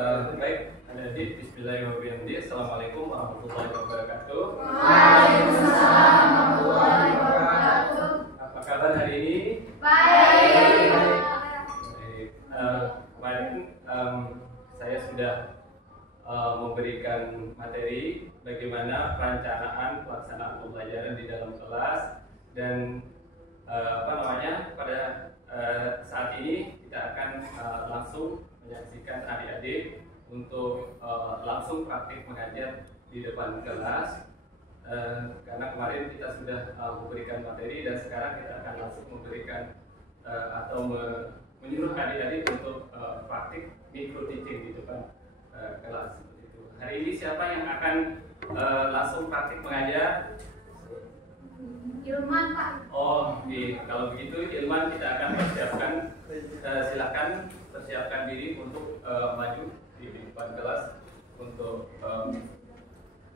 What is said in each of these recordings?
Baik, adik-adik, bismillahirrahmanirrahim. Assalamualaikum warahmatullahi wabarakatuh. Waalaikumsalam warahmatullahi wabarakatuh. Apa kabar hari ini? Baik. Baik. Kemarin saya sudah memberikan materi bagaimana perencanaan pelaksanaan pembelajaran di dalam kelas dan pada saat ini kita akan langsung menyaksikan adik-adik untuk langsung praktik mengajar di depan kelas, karena kemarin kita sudah memberikan materi dan sekarang kita akan langsung memberikan atau menyuruh adik-adik untuk praktik micro teaching di depan kelas seperti itu. Hari ini siapa yang akan langsung praktik mengajar? Ilman, Pak. Oh, kalau begitu Ilman kita akan persiapkan, silakan persiapkan diri untuk maju di depan kelas untuk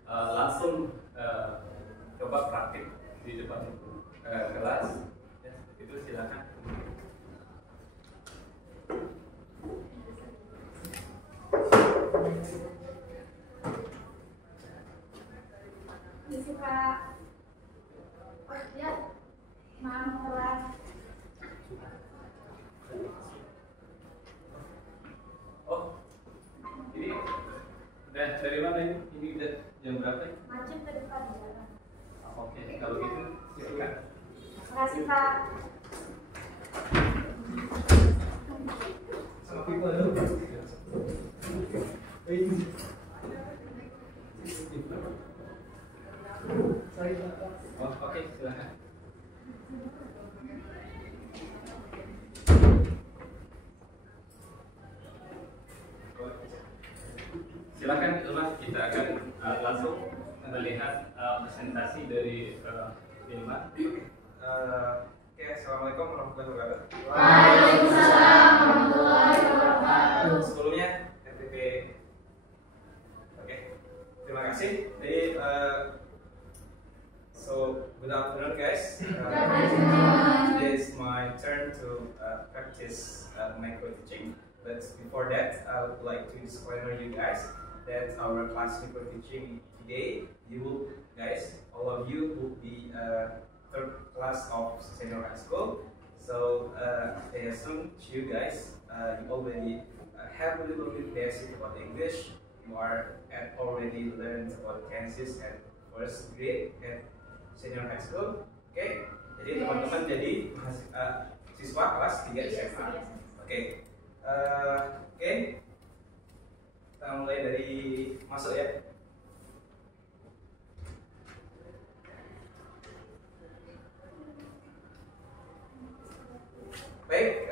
langsung coba praktik di depan kelas. Ya, itu silakan. Misi Pak. Ya, maaf telat. Oh, ini udah dari mana ini? Ini udah jam berapa ya? Macet ke depan jalan. Oke, kalau gitu silakan. Makasih Pak. Oh, oke, silakan. Silakan Ilman, kita akan langsung melihat presentasi dari Ilman. Oke, assalamualaikum warahmatullahi wabarakatuh. Waalaikumsalam warahmatullahi wabarakatuh. Sebelumnya FTP. Oke, terima kasih. Jadi, so good afternoon, guys. Today is my turn to practice micro teaching. But before that, I would like to disclaimer you guys that our class micro teaching today, you will, guys, all of you will be third class of senior high school. So I assume you guys, you already have a little bit basic about English. You are already learned about tenses and first grade at senior high school. Oke, jadi teman-teman jadi siswa kelas 3 SMA. Oke, kita mulai dari masuk ya. Baik,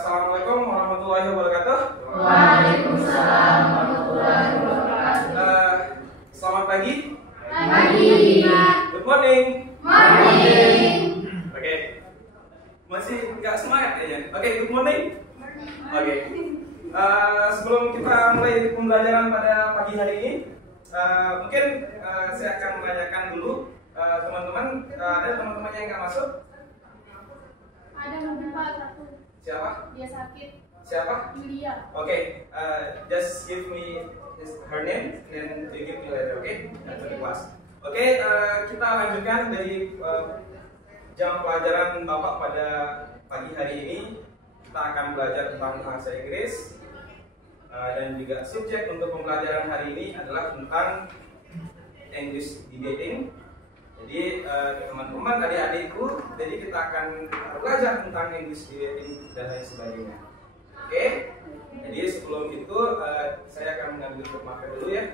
assalamualaikum warahmatullahi wabarakatuh. Waalaikumsalam warahmatullahi wabarakatuh. Selamat pagi. Pagi. Good morning. Morning. Oke, masih nggak semangat kayaknya. Oke, good morning. Oke, sebelum kita mulai pembelajaran pada pagi hari ini, mungkin saya akan menanyakan dulu teman-teman, ada teman-teman yang nggak masuk? Ada mobil Pak satu. Siapa? Dia sakit. Siapa? Julia. Oke, just give me her name and you give me later, oke? After the class. Oke, kita lanjutkan dari jam pelajaran Bapak pada pagi hari ini. Kita akan belajar tentang bahasa Inggris dan juga subjek untuk pembelajaran hari ini adalah tentang English debating. Jadi teman-teman, adik-adikku, jadi kita akan belajar tentang English debating dan lain sebagainya. Oke, jadi sebelum itu saya akan mengambil buku marker dulu ya.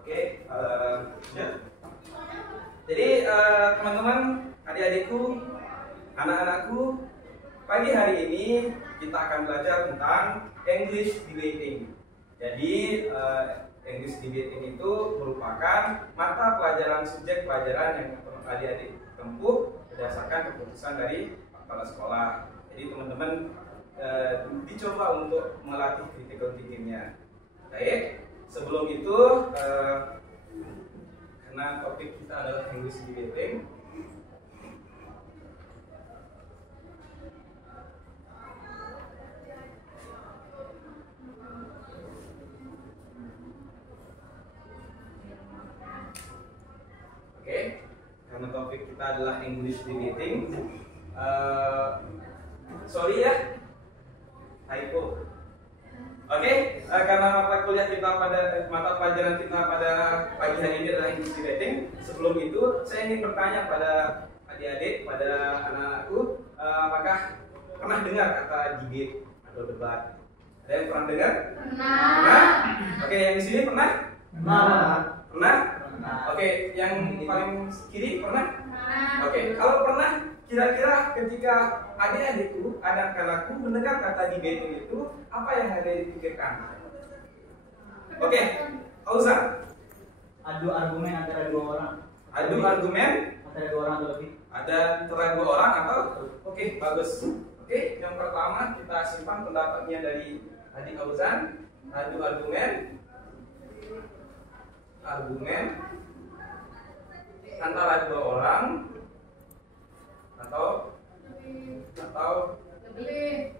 Oke, ya. Jadi teman-teman, adik-adikku, anak-anakku, pagi hari ini kita akan belajar tentang English debating. Jadi English debating itu merupakan mata pelajaran subjek pelajaran yang adik-adik tempuh berdasarkan keputusan dari kepala sekolah. Jadi teman-teman dicoba untuk melatih critical thinkingnya. Baik, sebelum itu karena topik kita adalah English debating. Oke, karena topik kita adalah English debating. Sorry ya, typo. Oke, karena mata kuliah kita mata pelajaran kita pada pagi hari ini adalah English debating. Sebelum itu, saya ingin bertanya pada adik-adik, pada anak-anakku, apakah pernah dengar kata debate atau debat? Ada yang pernah dengar? Pernah. Oke, yang di sini pernah? Pernah? Oke, yang paling kiri pernah? Oke, kalau pernah, kira-kira ketika adik-adikku, anak-anakku mendengar kata debating itu, apa yang ada dipikirkan? Oke, Fauzan. Adu argumen antara dua orang. Adu argumen Antara dua orang atau lebih. ada antara dua orang atau? Oke, bagus. Oke, yang pertama kita simpan pendapatnya dari adik Fauzan. Adu argumen antara dua orang atau lebih.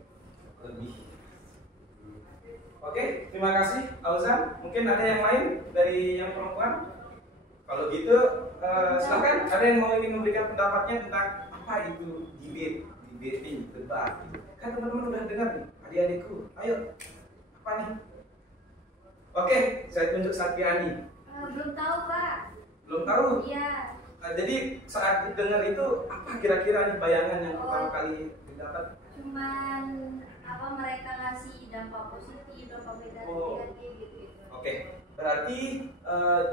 Oke, terima kasih Fauzan. Mungkin ada yang lain dari yang perempuan? Kalau gitu silakan, ada yang mau ingin memberikan pendapatnya tentang apa itu debating, debat. Kan teman-teman udah dengar nih, adik-adikku. Ayo, apa nih? Oke, saya tunjuk Satriani. Belum tahu, Pak. Belum tahu? Iya. Jadi saat dengar itu apa kira-kira nih bayangan yang pertama kali didapat? Cuman apa mereka ngasih dampak positif, dampak negatif gitu. Oke, berarti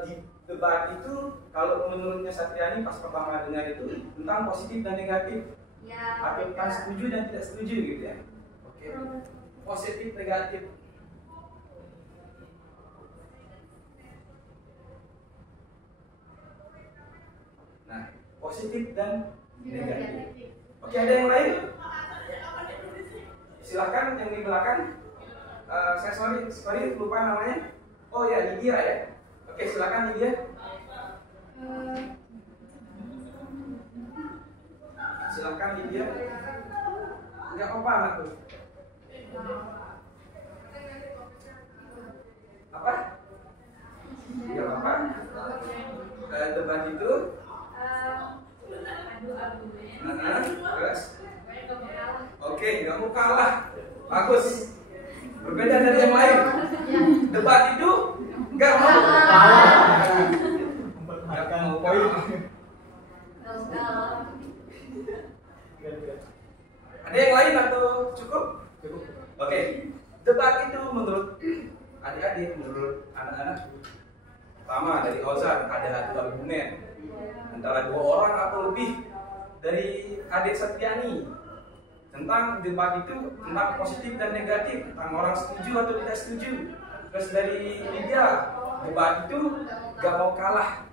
di debat itu kalau menurutnya Satriani pas pertama dengar itu tentang positif dan negatif, Ya. atau tentang setuju dan tidak setuju gitu ya? Oke, positif negatif. Nah, positif dan negatif. Oke, ada yang lain? Silakan yang di belakang. Saya sorry lupa namanya. Oh ya, Lydia ya. Oke, silakan Lydia. Silakan Lydia. Enggak apa-apa anakku. Apa? Enggak apa-apa. Debat itu Adu argumen. terus. Oke, nggak mau kalah. Bagus. Berbeda dari yang lain. Debat itu nggak mau kalah. Nggak mau poin. Ada yang lain atau cukup? Cukup. Oke. Debat itu menurut adik-adik, menurut anak-anak, pertama dari Fauzan ada adu argumen antara dua orang atau lebih. Dari adik Satriani tentang debat itu tentang positif dan negatif, tentang orang setuju atau tidak setuju. Terus dari Lydia, debat itu gak mau kalah.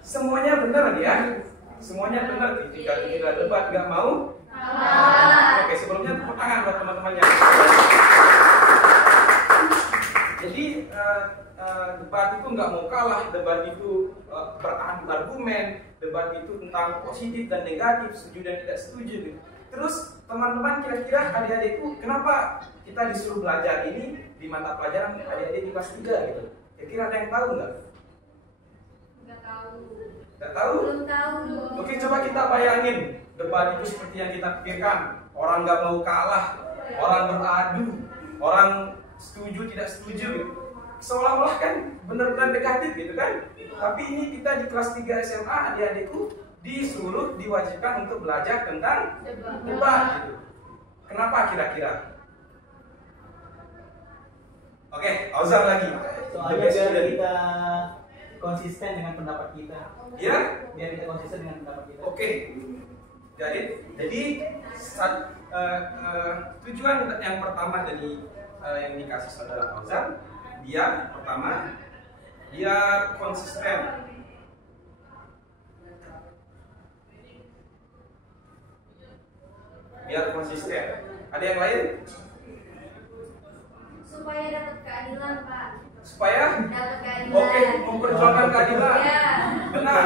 Semuanya benar ya, semuanya benar. Ketika debat gak mau kalah. Oke, sebelumnya tepuk tangan buat teman-temannya. Jadi debat itu nggak mau kalah, debat itu beradu argumen, debat itu tentang positif dan negatif, setuju dan tidak setuju. Terus teman-teman kira-kira adik-adikku, kenapa kita disuruh belajar ini di mata pelajaran adik-adik di kelas 3 gitu? Kira-kira ada yang tahu nggak? Nggak tahu. Nggak tahu? Belum tahu. Oke, coba kita bayangin debat itu seperti yang kita pikirkan. Orang nggak mau kalah, orang beradu, orang setuju tidak setuju gitu. Seolah-olah kan benar-benar negatif gitu kan. Tapi ini kita di kelas 3 SMA adik-adikku disuruh diwajibkan untuk belajar tentang debat gitu. Kenapa kira-kira? Oke, Fauzan lagi. Soalnya biar kita konsisten dengan pendapat kita. Ya? Biar kita konsisten dengan pendapat kita. Oke. Jadi tujuan yang pertama dari yang dikasih saudara Fauzan, dia pertama dia konsisten. Biar konsisten. Ada yang lain? Supaya dapat keadilan, Pak. supaya dapat keadilan. oke, memperjuangkan keadilan. Ya. Benar.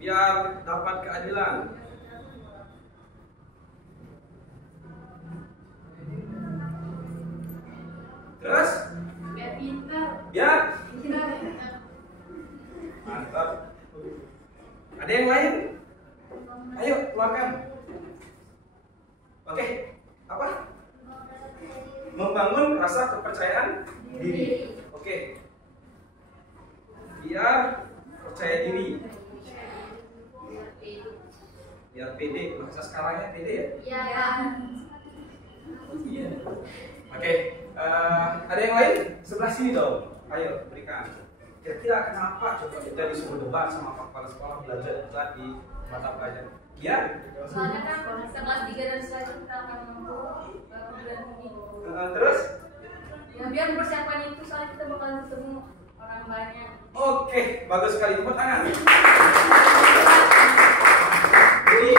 Biar dapat keadilan. Terus? Biar pintar. Biar Pintar. mantap. Ada yang lain? Ayo keluarkan. Oke, apa? Membangun rasa kepercayaan diri. Oke. Biar percaya diri. Biar pede. Bahasa sekarangnya pede ya? Iya. Oke. Ada yang lain? Sebelah sini dong. Ayo berikan. Kira-kira kenapa coba kita disuruh debat sama kepala sekolah belajar debat di mata pelajaran? Ya. Soalnya kan kelas 3 dan selanjutnya kita akan mampu bulan ini. Terus? Ya biar persiapan itu soalnya kita bakalan ketemu orang banyak. Oke, bagus sekali. Tepuk tangan. Jadi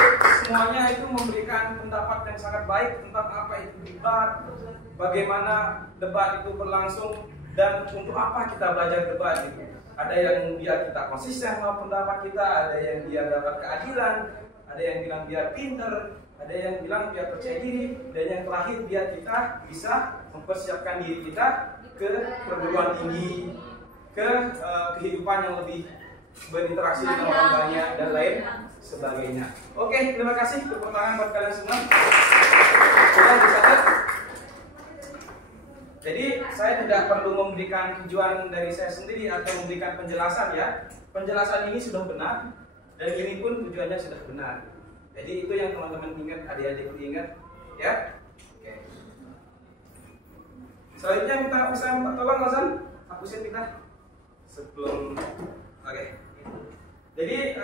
semuanya itu memberikan pendapat yang sangat baik tentang apa itu debat, bagaimana debat itu berlangsung, dan untuk apa kita belajar debat itu. Ada yang biar kita konsisten sama pendapat kita, ada yang biar dapat keadilan, ada yang bilang biar pinter, ada yang bilang biar percaya diri, dan yang terakhir biar kita bisa mempersiapkan diri kita ke perguruan tinggi, ke kehidupan yang lebih berinteraksi dengan orang banyak dan lain sebagainya. Oke, terima kasih. Tepuk tangan buat kalian semua. Sudah dicatat. Jadi saya tidak perlu memberikan tujuan dari saya sendiri atau memberikan penjelasan ya. Penjelasan ini sudah benar dan ini pun tujuannya sudah benar. Jadi itu yang teman-teman ingat, adik-adik ingat ya. Oke. Selanjutnya bisa minta tolong Hasan, hapusin kita sebelum. Oke. Jadi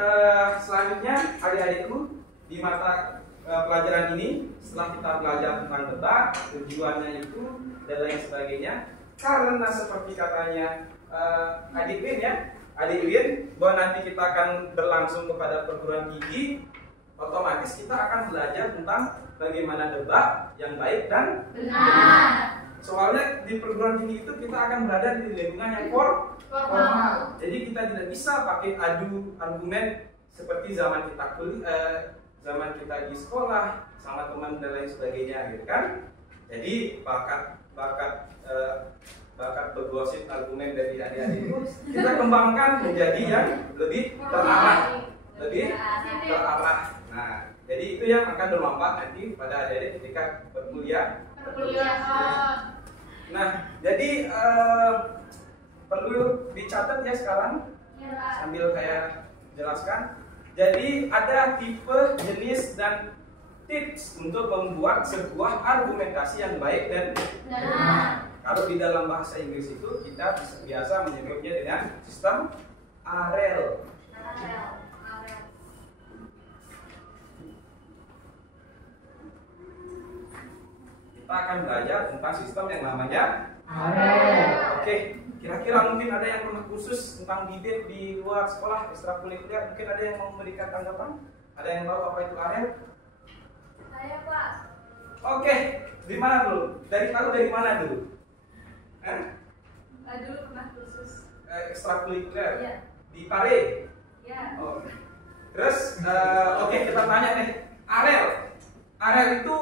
selanjutnya adik-adikku di mata pelajaran ini setelah kita belajar tentang debat, tujuannya itu dan lain sebagainya, karena seperti katanya adik Win ya, adik Win bahwa nanti kita akan berlangsung kepada perguruan tinggi, otomatis kita akan belajar tentang bagaimana debat yang baik dan benar. Soalnya di perguruan tinggi itu kita akan berada di lingkungan yang formal. Jadi kita tidak bisa pakai adu argumen seperti zaman kita zaman kita di sekolah sama teman dan lain sebagainya, gitu kan? Jadi bakat bergosip argumen dari adik-adik itu kita kembangkan menjadi yang lebih terarah, Nah, jadi itu yang akan bermanfaat nanti pada adik-adik ketika berkuliah. Nah, jadi perlu dicatat ya sekarang sambil saya jelaskan. Jadi ada tipe, jenis, dan tips untuk membuat sebuah argumentasi yang baik dan benar. Kalau di dalam bahasa Inggris itu kita biasa menyebutnya dengan sistem AREL. Kita akan belajar tentang sistem yang namanya AREL. Oke, kira-kira mungkin ada yang pernah khusus tentang debate di luar sekolah ekstrakurikuler, mungkin ada yang mau memberikan tanggapan? Ada yang tahu apa itu AREL? Saya Pak. Oke, di mana dulu? Dari mana dulu? Dulu pernah khusus. Ekstrakurikuler. Iya. Di Pare. Iya. Oh. Terus, oke, kita tanya nih, AREL. AREL itu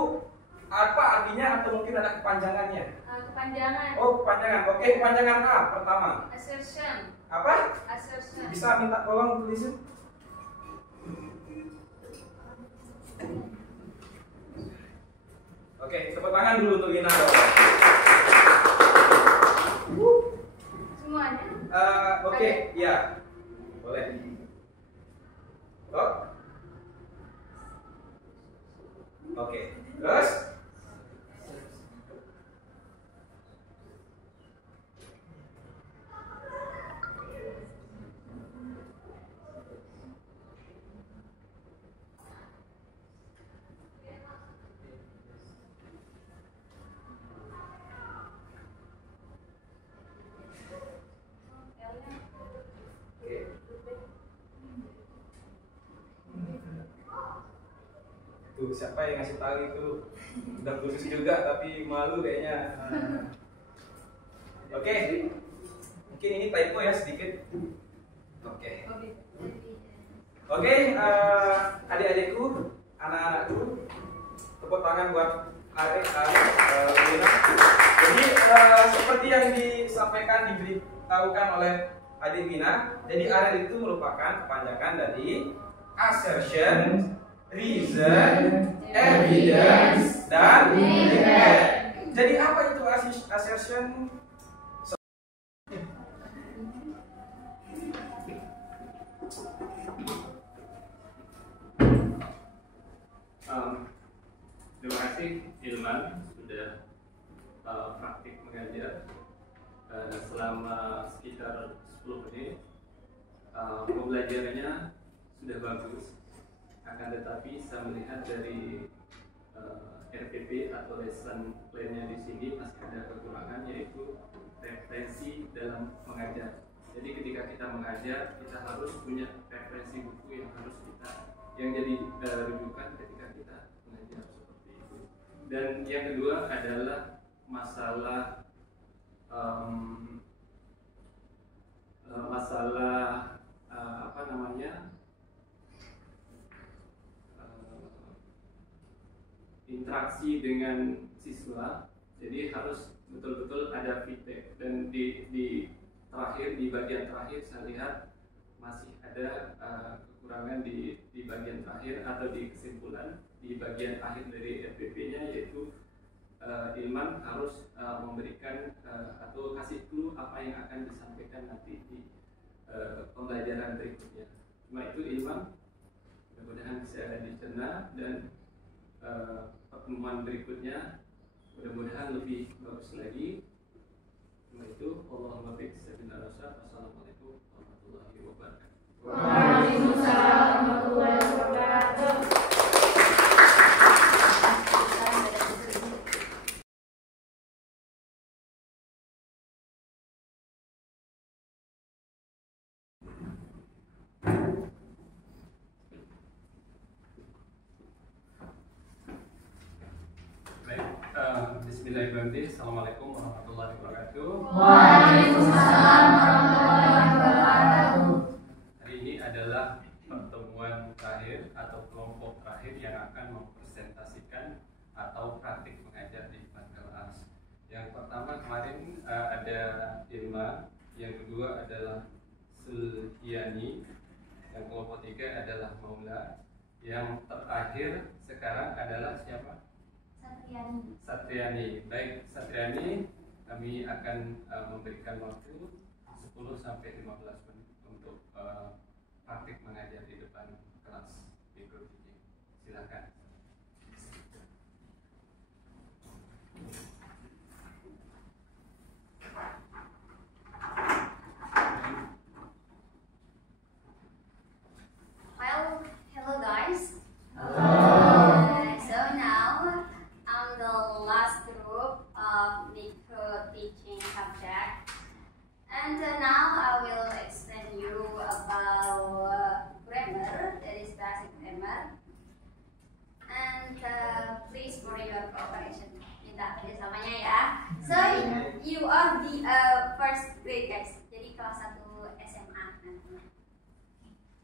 apa artinya atau mungkin ada kepanjangannya? Kepanjangan. Oh, kepanjangan. Oke, kepanjangan A pertama. Assertion. Apa? Assertion. Bisa minta tolong tulisin? Oke, tepuk tangan dulu untuk Ina dong. Semuanya? Oke, ya, boleh. Oh. Oke, terus? Tuh, siapa yang ngasih tahu itu? Udah khusus juga tapi malu kayaknya. Oke, mungkin ini typo ya sedikit. Oke. Oke, adik-adikku, anak-anakku, tepuk tangan buat Arif, Lina. Jadi seperti yang disampaikan, diberitahukan oleh adik Lina, jadi AREL itu merupakan kepanjangan dari assertion, reason, evidence, dan demand. Jadi apa itu assertion? Terima kasih Ilman sudah praktik mengajar selama sekitar 10 menit. Pembelajarannya sudah bagus, akan tetapi saya melihat dari RPP atau lesson plan-nya di sini masih ada kekurangan, yaitu referensi dalam mengajar. Jadi ketika kita mengajar, kita harus punya referensi buku yang jadi rujukan ketika kita mengajar seperti itu. Dan yang kedua adalah masalah interaksi dengan siswa. Jadi harus betul-betul ada feedback. Dan di bagian terakhir saya lihat masih ada kekurangan di bagian terakhir atau di kesimpulan di bagian akhir dari RPP-nya, yaitu Ilman harus memberikan atau kasih clue apa yang akan disampaikan nanti di pembelajaran berikutnya. Cuma itu Ilman, mudah-mudahan bisa dicerna, dan pertemuan berikutnya mudah-mudahan lebih bagus lagi. Cuma itu, Allahumma baik sabina rasa. Assalamualaikum warahmatullahi wabarakatuh. Waalaikumsalam warahmatullahi wabarakatuh. Bismillahirrahmanirrahim. Assalamualaikum warahmatullahi wabarakatuh. Waalaikumsalam warahmatullahi wabarakatuh. Hari ini adalah pertemuan terakhir atau kelompok terakhir yang akan mempresentasikan atau praktik mengajar di depan kelas. Yang pertama kemarin ada Irma, yang kedua adalah Sulhiani, yang kelompok tiga adalah Maula, yang terakhir sekarang adalah siapa? Satriani. Baik, Satriani, kami akan memberikan waktu 10 sampai 15 menit untuk praktik mengajar di depan kelas micro teaching. Silakan. Well, hello guys. So now I'm the last group of micro teaching subject, and now I will explain you about grammar, that is basic grammar, and please for your cooperation. Minta kerjasamanya ya. So you are the first grade guys, jadi kelas 1 SMA nanti.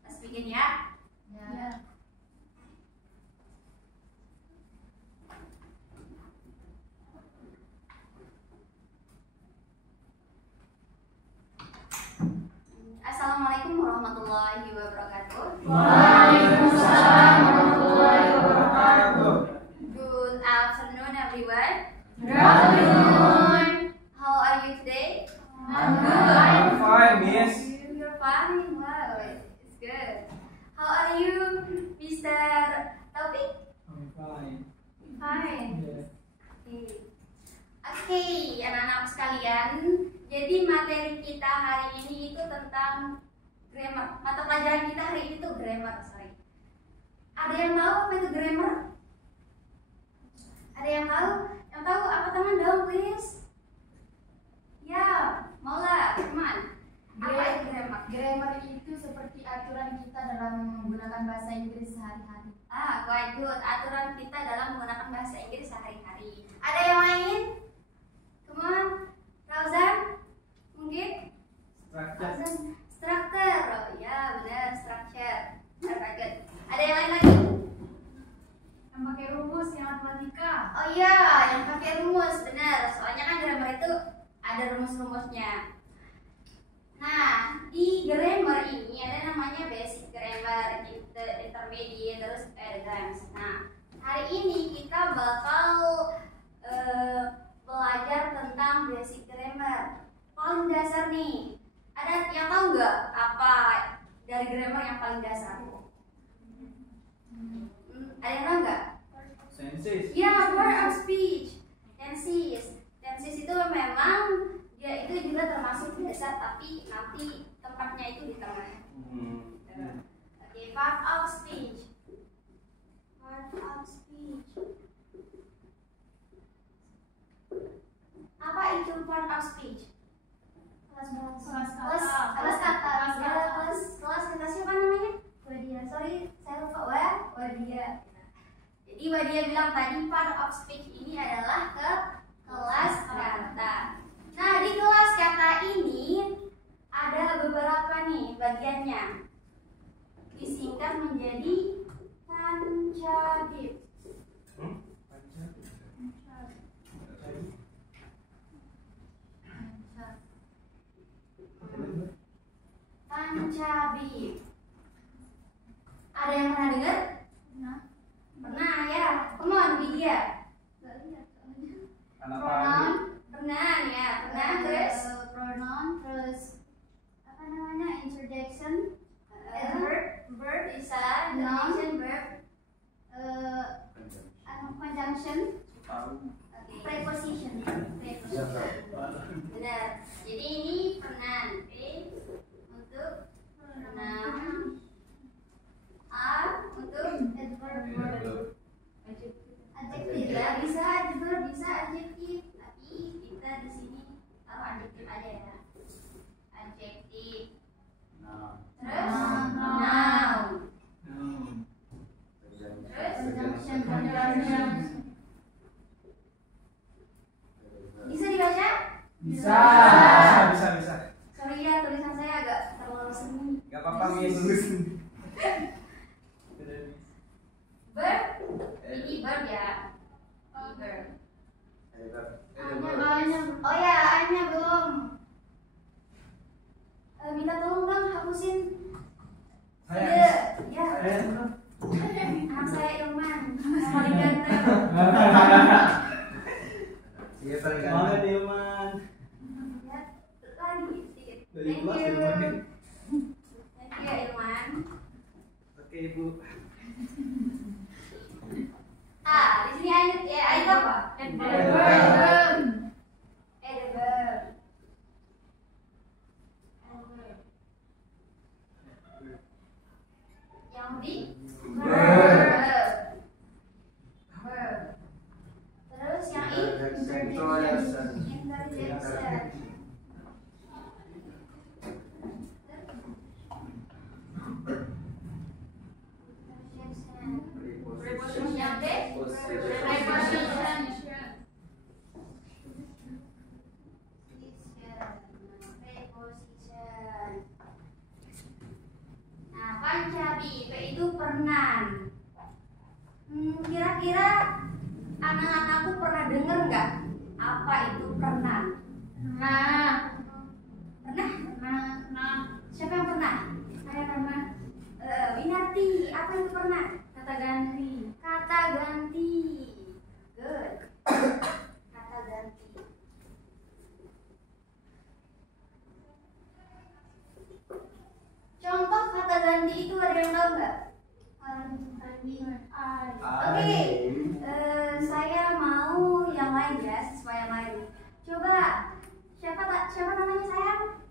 Let's begin ya. Ya. Assalamualaikum warahmatullahi wabarakatuh. Waalaikumsalam warahmatullahi wabarakatuh. Good afternoon everyone. Good afternoon. How are you today? I'm good. Fine, Miss. You're fine. Wow, it's good. How are you, Mr. Taufik? I'm fine. Fine. Yes. Oke, anak-anak sekalian. Jadi materi kita hari ini itu tentang grammar. Mata pelajaran kita hari ini tuh grammar, sorry. Ada yang tahu apa itu grammar? Ada yang tahu? Yang tahu angkat tangan dong, please. Ya, Maula, Firman. Apa itu grammar? Grammar itu seperti aturan kita dalam menggunakan bahasa Inggris sehari-hari. Quite good. Aturan kita dalam menggunakan bahasa Inggris sehari-hari. Ada yang lain? Come on, Rauzan. contohnya. Nah, di grammar ini ada namanya basic grammar, intermediate, terus advanced. Nah, hari ini kita bakal belajar tentang basic grammar. Paling dasar nih. Ada yang tahu nggak apa dari grammar yang paling dasar? Ada yang tahu nggak? Senses. Ya, part of speech. Tenses. Tenses itu memang dia itu juga termasuk dasar, tapi nanti tempatnya itu di tengah. Oke, part of speech. Part of speech. Apa itu part of speech? Kelas kata siapa namanya? Wadia. Sorry, saya lupa. Wadia. Jadi Wadia bilang tadi part of speech ini adalah ke kelas kata. Nah, di kelas kata ini ada beberapa nih bagiannya. Disingkat menjadi pancabib. Pancabib. Ada yang pernah dengar? Pernah ya. Come on, Widya. Pronoun. Pernah ya. Pernah terus pronoun, terus apa namanya? Introduction. Verb bisa. Introduction verb. Conjunction. Preposition. Benar. Jadi ini penan. Untuk pronoun. Untuk adverb. Adjektif ya, bisa adverb, bisa adjektif. Tapi kita di sini taruh adjektif aja ya. Adjektif. Terus noun. Terus conjunction. Bisa dibaca? Bisa. Sorry ya, tulisan saya agak terlalu seni. Gak apa-apa, Miss. Verb. Ini verb ya. Ini verb. Oh ya, A-nya belum. Minta tolong bang hapusin. Ya. Anak saya Ilman, paling ganteng. Iya, paling Semangat Ilman. Lagi sedikit. Dari Thank kelas you. Ilman. Thank you Ilman. Oke, Ibu. Di sini ada apa? Adverb. Adverb. Yang di verb. Terus yang interjection. Yang D preposition. Nah, pancabib itu penan. Kira-kira anak-anakku pernah dengar nggak apa itu penan? Pernah. Siapa yang pernah? Saya pernah. Winarti, apa itu pernah? Kata ganti. Good. Kata ganti. Contoh kata ganti itu ada yang tahu nggak? Oke, saya mau yang lain ya, sesuai yang lain. Coba, siapa namanya sayang?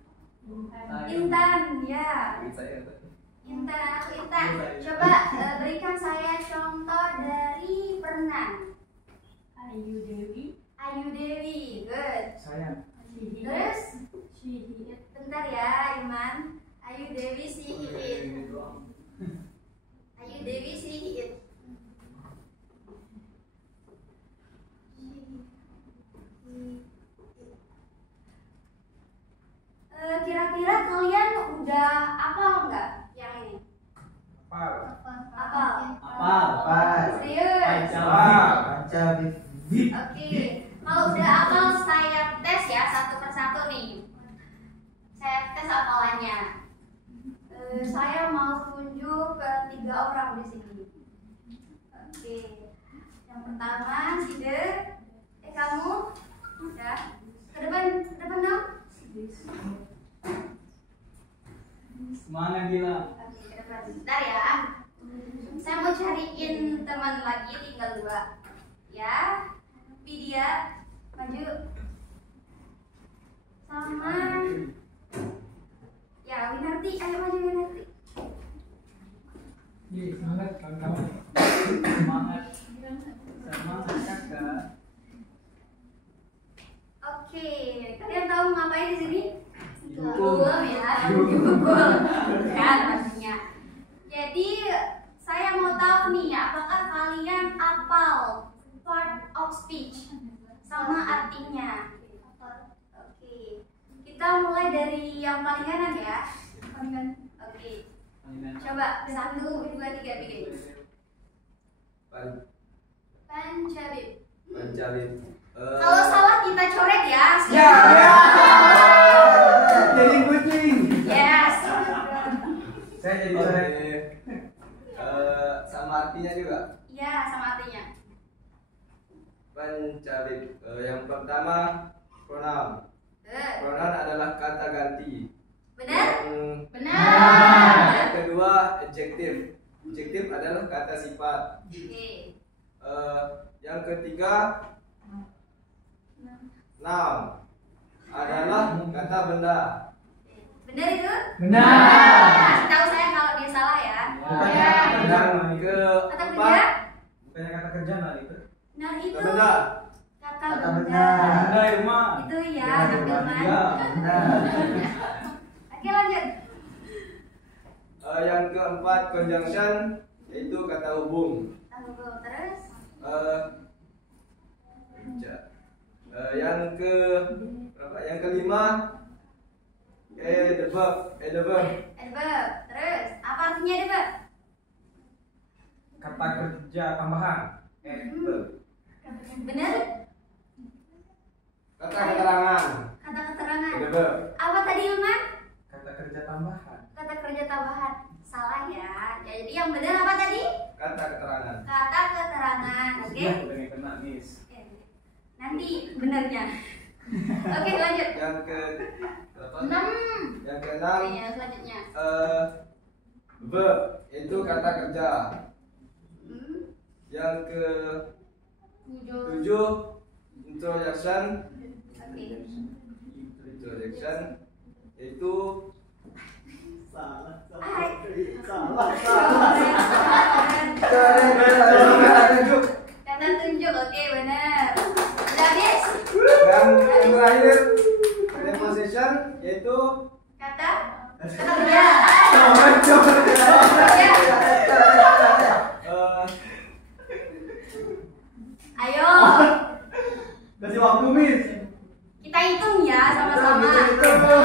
Intan, ya. Intan, aku Intan. Coba berikan saya contoh dari penan. Ayu Dewi, good. Sayang. Terus, bentar ya, Iman. Ayu Dewi Sihit. Ayu Dewi Sihit. Kira-kira kalian udah hafal nggak yang ini? Hafal. Serius? Pancabib. Oke. Kalau udah hafal saya tes ya satu persatu nih. tes hafalannya. Saya mau tunjuk ke 3 orang di sini. Oke. Yang pertama, Side. Kamu? Udah. Ke depan dong. Semangat gila. Oke, ke depan. Bentar ya. Saya mau cariin teman lagi, tinggal 2. Ya. Vidya, maju. Sama. Ya, Winarti, ayo maju Winarti. Semangat kawan-kawan. Semangat. Semangat kakak. Oke, kalian tahu ngapain di sini? Dukung. Belum ya, dukung. Kan pastinya. Jadi saya mau tahu nih, apakah kalian hafal part of speech sama artinya? Oke, kita mulai dari yang paling kanan ya. Oke, coba 1, 2, 3 bikin. Pancabib. Pancabib. Kalau salah kita coret ya. Ya. Jadi kucing. Yes. Saya jadi Oke. coret. Sama artinya juga. Ya, sama artinya. Pancabib. Yang pertama pronoun. Pronoun adalah kata ganti. Benar? Benar. Yang kedua adjektif. Adjektif adalah kata sifat. Oke. Yang ketiga noun adalah kata benda. Benar itu? Benar. Kasih tahu saya kalau dia salah ya. Bukannya Yang Kata keempat kerja? Bukannya kata kerja lah itu. Nah itu. kata benda. Kata Kata benda. benda rumah. Itu ya, ambil Ya, benar. Oke lanjut. Yang keempat conjunction yaitu kata hubung. Tunggu terus. Yang kelima the verb. Adverb. Terus apa artinya adverb? Kata kerja tambahan. Verb. Benar? Kata keterangan. Kata keterangan. Adverb. Apa tadi Ilman? Kata kerja tambahan. Kata kerja tambahan. Salah ya. Jadi yang benar apa tadi? Kata keterangan. Kata keterangan. Oke. Udah kena miss. Nanti benernya. Oke lanjut. Yang ke berapa? 6. Yang keenam Oke, yang selanjutnya. verb itu kata kerja. Yang ke 7. 7 introduction. Oke. Introduction itu Salah. Hai. Kata tunjuk. Oke, benar. Udah habis? dan yang terakhir preposition yaitu Kata kerja. Ayo, Kasih waktu miss. kita hitung ya sama-sama. 1, 2,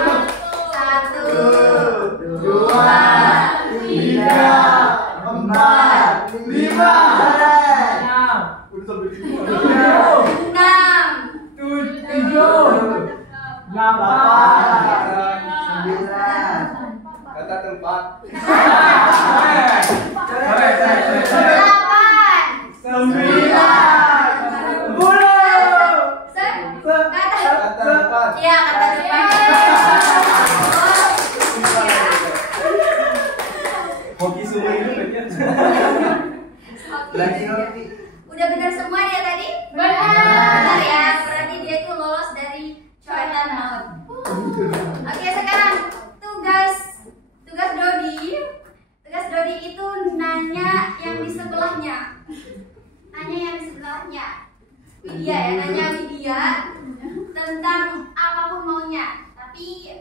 3, 4, 5. Udah sampai 6, 7, 8, 9. kata tempat. 8, 9, 10. Kata tempat. Ya, kata depan. Hoki semua itu kan. Udah benar semua dia tadi? Benar. Benar ya, berarti dia itu lolos dari coretan maut. Oke, sekarang tugas Dodi. Tugas Dodi itu nanya yang di sebelahnya. Widya ya, nanya Widya tentang apapun maunya. Tapi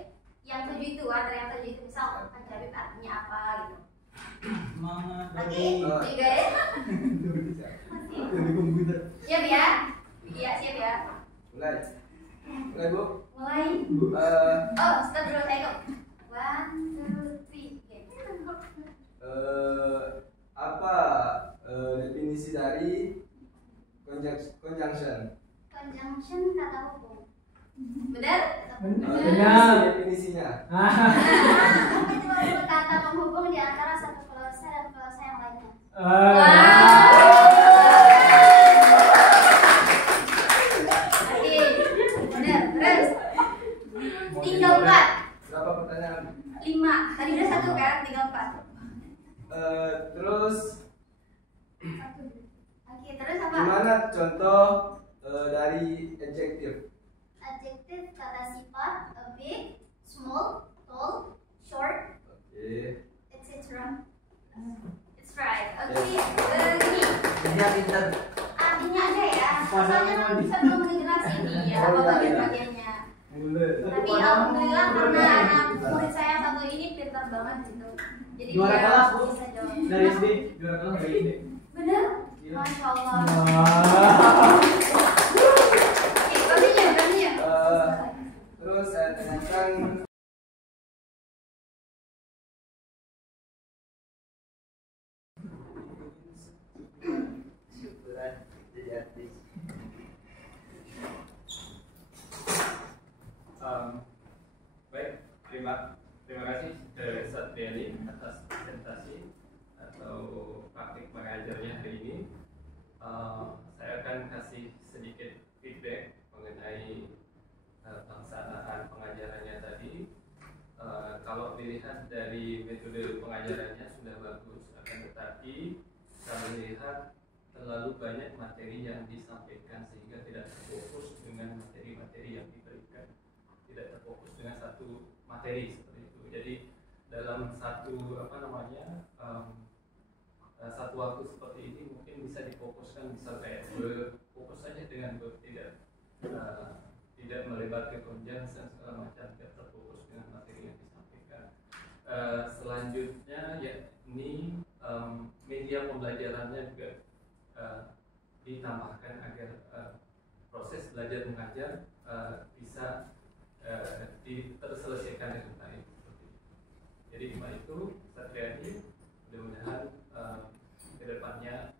yang 7 itu, antara yang 7 itu misal Pancabib artinya apa gitu. Semangat. Oke, juga ya. Dari komputer. Siap ya? Widya siap ya? Mulai Bu. Mulai. Oh, stop dulu saya kok. 1, 2, 3. Apa definisi dari conjunction? Conjunction kata hubung. Benar? Benar. Definisinya. Itu kata penghubung di antara satu pulsa dan pulsa yang lainnya. Oke, benar. Terus tinggal 4. Berapa pertanyaan? 5. Tadi udah 1 kan, tinggal 4. Terus Oke, terus apa? gimana contoh dari adjektif? Adjektif kata sifat, big, small, tall, short, Oke. etc. It's right. Oke, gini. Dia pintar. Artinya ada ya. Soalnya kan bisa belum ngejelasin nih ya apa bagian-bagiannya. Tapi alhamdulillah karena anak murid saya satu ini pintar banget gitu. Jadi Juara dia kelas, Bu. bisa jawab. Dari SD, juara kelas dari SD. Bener? Iya. Masya Allah. Oke, gantinya. Terus saya tanyakan Syukuran jadi artis. Baik, terima kasih Satriani atas presentasi atau praktik mengajarnya hari ini. Saya akan kasih sedikit feedback mengenai pelaksanaan pengajarannya tadi. Kalau dilihat dari metode pengajarannya sudah bagus, akan tetapi kami lihat terlalu banyak materi yang disampaikan sehingga tidak terfokus dengan materi-materi yang diberikan, tidak terfokus dengan satu materi seperti itu. Jadi dalam satu satu waktu seperti ini mungkin bisa difokuskan, misal kayak fokus saja dengan tidak melebar ke konjans dan segala macam, tidak terfokus dengan materi yang disampaikan. Selanjutnya yakni media pembelajarannya juga ditambahkan agar proses belajar mengajar bisa terselesaikan dengan baik. Jadi cuma itu Satriani, mudah-mudahan kedepannya